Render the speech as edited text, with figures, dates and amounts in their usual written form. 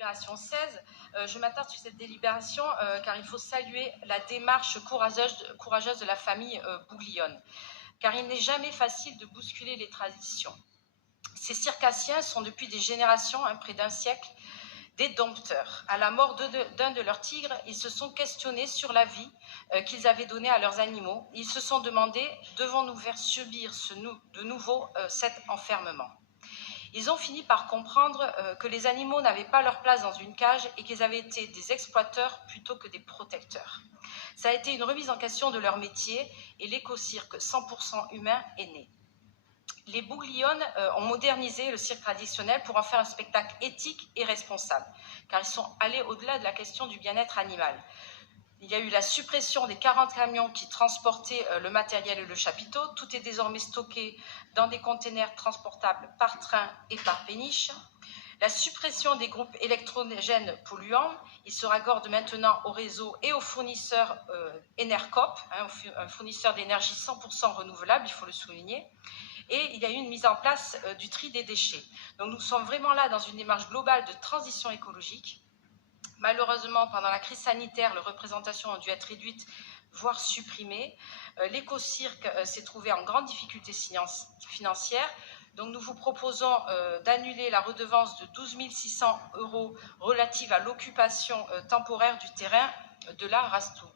Délibération 16, je m'attarde sur cette délibération car il faut saluer la démarche courageuse de la famille Bouglione, car il n'est jamais facile de bousculer les traditions. Ces circassiens sont depuis des générations, près d'un siècle, des dompteurs. À la mort d'un de leurs tigres, ils se sont questionnés sur la vie qu'ils avaient donnée à leurs animaux. Ils se sont demandé, devons-nous faire subir de nouveau cet enfermement? Ils ont fini par comprendre que les animaux n'avaient pas leur place dans une cage et qu'ils avaient été des exploiteurs plutôt que des protecteurs. Ça a été une remise en question de leur métier et l'éco-cirque 100% humain est né. Les Bougliones ont modernisé le cirque traditionnel pour en faire un spectacle éthique et responsable, car ils sont allés au-delà de la question du bien-être animal. Il y a eu la suppression des 40 camions qui transportaient le matériel et le chapiteau. Tout est désormais stocké dans des containers transportables par train et par péniche. La suppression des groupes électrogènes polluants. Ils se raccordent maintenant au réseau et au fournisseur Enercop, un fournisseur d'énergie 100% renouvelable, il faut le souligner. Et il y a eu une mise en place du tri des déchets. Donc nous sommes vraiment là dans une démarche globale de transition écologique. Malheureusement, pendant la crise sanitaire, les représentations ont dû être réduites, voire supprimées. L'éco-cirque s'est trouvé en grande difficulté financière. Donc nous vous proposons d'annuler la redevance de 12 600 € relative à l'occupation temporaire du terrain de la Rastour.